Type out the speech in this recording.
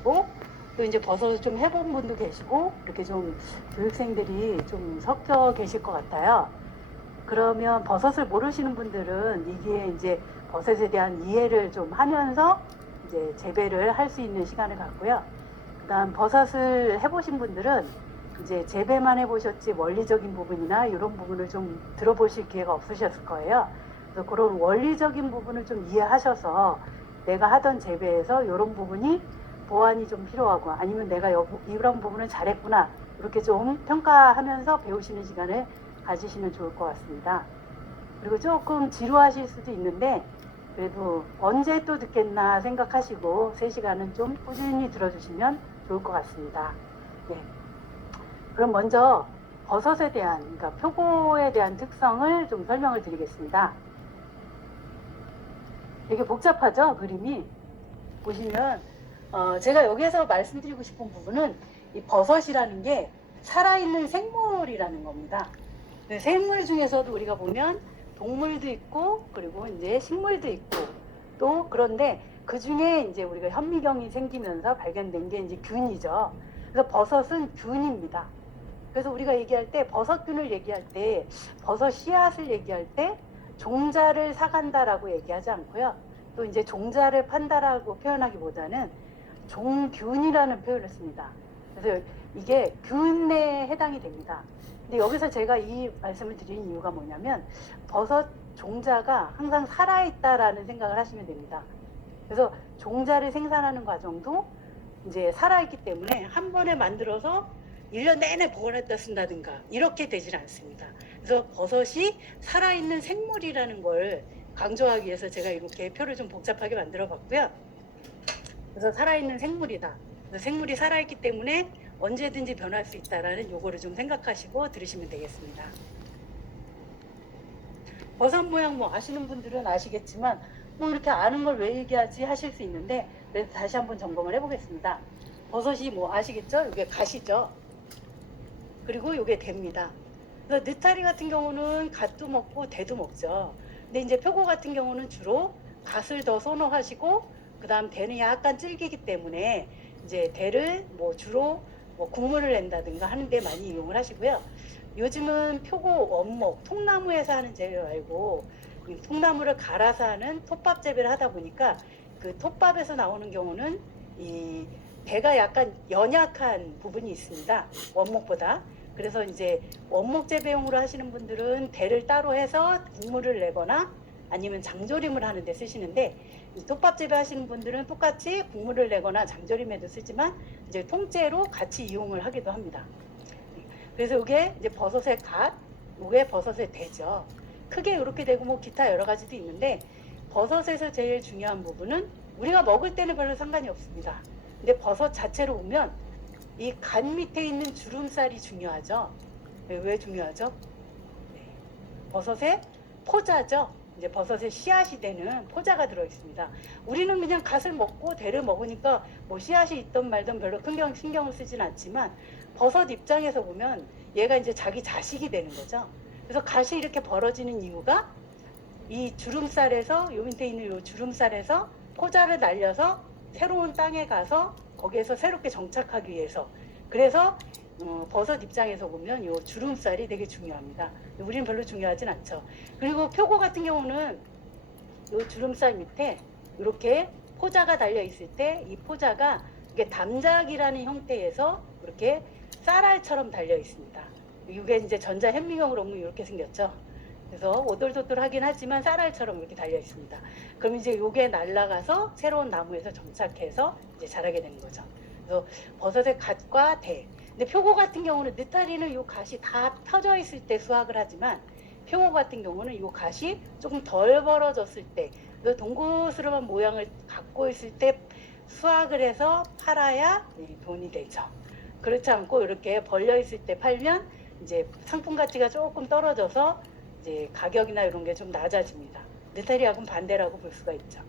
계시고 또 이제 버섯을 좀 해본 분도 계시고 이렇게 좀 교육생들이 좀 섞여 계실 것 같아요. 그러면 버섯을 모르시는 분들은 이게 이제 버섯에 대한 이해를 좀 하면서 이제 재배를 할 수 있는 시간을 갖고요. 그다음 버섯을 해보신 분들은 이제 재배만 해보셨지 원리적인 부분이나 이런 부분을 좀 들어보실 기회가 없으셨을 거예요. 그래서 그런 원리적인 부분을 좀 이해하셔서 내가 하던 재배에서 이런 부분이 보완이 좀 필요하고 아니면 내가 이런 부분을 잘했구나 이렇게 좀 평가하면서 배우시는 시간을 가지시면 좋을 것 같습니다. 그리고 조금 지루하실 수도 있는데 그래도 언제 또 듣겠나 생각하시고 3시간은 좀 꾸준히 들어주시면 좋을 것 같습니다. 네. 그럼 먼저 버섯에 대한, 그러니까 표고에 대한 특성을 좀 설명을 드리겠습니다. 되게 복잡하죠, 그림이? 보시면 제가 여기에서 말씀드리고 싶은 부분은 이 버섯이라는 게 살아있는 생물이라는 겁니다. 생물 중에서도 우리가 보면 동물도 있고 그리고 이제 식물도 있고 또 그런데 그 중에 이제 우리가 현미경이 생기면서 발견된 게 이제 균이죠. 그래서 버섯은 균입니다. 그래서 우리가 얘기할 때 버섯균을 얘기할 때 버섯 씨앗을 얘기할 때 종자를 사간다라고 얘기하지 않고요. 또 이제 종자를 판다라고 표현하기보다는 종균이라는 표현을 씁니다. 그래서 이게 균에 해당이 됩니다. 근데 여기서 제가 이 말씀을 드리는 이유가 뭐냐면 버섯 종자가 항상 살아있다라는 생각을 하시면 됩니다. 그래서 종자를 생산하는 과정도 이제 살아있기 때문에 한 번에 만들어서 1년 내내 보관했다 쓴다든가 이렇게 되질 않습니다. 그래서 버섯이 살아있는 생물이라는 걸 강조하기 위해서 제가 이렇게 표를 좀 복잡하게 만들어 봤고요. 그래서 살아있는 생물이다. 그래서 생물이 살아있기 때문에 언제든지 변할 수 있다라는 요거를 좀 생각하시고 들으시면 되겠습니다. 버섯 모양 뭐 아시는 분들은 아시겠지만 뭐 이렇게 아는 걸 왜 얘기하지 하실 수 있는데 그래서 다시 한번 점검을 해보겠습니다. 버섯이 뭐 아시겠죠? 이게 갓이죠. 그리고 이게 대입니다. 그래서 느타리 같은 경우는 갓도 먹고 대도 먹죠. 근데 이제 표고 같은 경우는 주로 갓을 더 선호하시고 그 다음 대는 약간 질기기 때문에 이제 대를 뭐 주로 뭐 국물을 낸다든가 하는데 많이 이용을 하시고요. 요즘은 표고 원목 통나무에서 하는 재배 말고 통나무를 갈아서 하는 톱밥 재배를 하다 보니까 그 톱밥에서 나오는 경우는 이 대가 약간 연약한 부분이 있습니다. 원목보다. 그래서 이제 원목 재배용으로 하시는 분들은 대를 따로 해서 국물을 내거나 아니면 장조림을 하는데 쓰시는데 톱밥 재배하시는 분들은 똑같이 국물을 내거나 장조림에도 쓰지만 이제 통째로 같이 이용을 하기도 합니다. 그래서 이게 이제 버섯의 갓, 이게 버섯의 대죠. 크게 이렇게 되고 뭐 기타 여러 가지도 있는데 버섯에서 제일 중요한 부분은 우리가 먹을 때는 별로 상관이 없습니다. 근데 버섯 자체로 보면 이 간 밑에 있는 주름살이 중요하죠. 왜 중요하죠? 네. 버섯의 포자죠. 이제 버섯의 씨앗이 되는 포자가 들어 있습니다. 우리는 그냥 갓을 먹고 대를 먹으니까 뭐 씨앗이 있던 말든 별로 큰 신경을 쓰진 않지만 버섯 입장에서 보면 얘가 이제 자기 자식이 되는 거죠. 그래서 갓이 이렇게 벌어지는 이유가 이 주름살에서 요 밑에 있는 요 주름살에서 포자를 날려서 새로운 땅에 가서 거기에서 새롭게 정착하기 위해서 그래서 버섯 입장에서 보면 요 주름살이 되게 중요합니다. 우리는 별로 중요하진 않죠. 그리고 표고 같은 경우는 요 주름살 밑에 이렇게 포자가 달려 있을 때 이 포자가 이게 담작이라는 형태에서 이렇게 쌀알처럼 달려 있습니다. 이게 이제 전자 현미경으로 보면 이렇게 생겼죠. 그래서 오돌도돌하긴 하지만 쌀알처럼 이렇게 달려 있습니다. 그럼 이제 요게 날아가서 새로운 나무에서 정착해서 이제 자라게 되는 거죠. 그래서 버섯의 갓과 대. 근데 표고 같은 경우는 느타리는 요 갓이 다 펴져 있을 때 수확을 하지만 표고 같은 경우는 요 갓이 조금 덜 벌어졌을 때, 동그스름한 모양을 갖고 있을 때 수확을 해서 팔아야 돈이 되죠. 그렇지 않고 이렇게 벌려 있을 때 팔면 이제 상품 가치가 조금 떨어져서 이제 가격이나 이런 게 좀 낮아집니다. 느타리하고는 반대라고 볼 수가 있죠.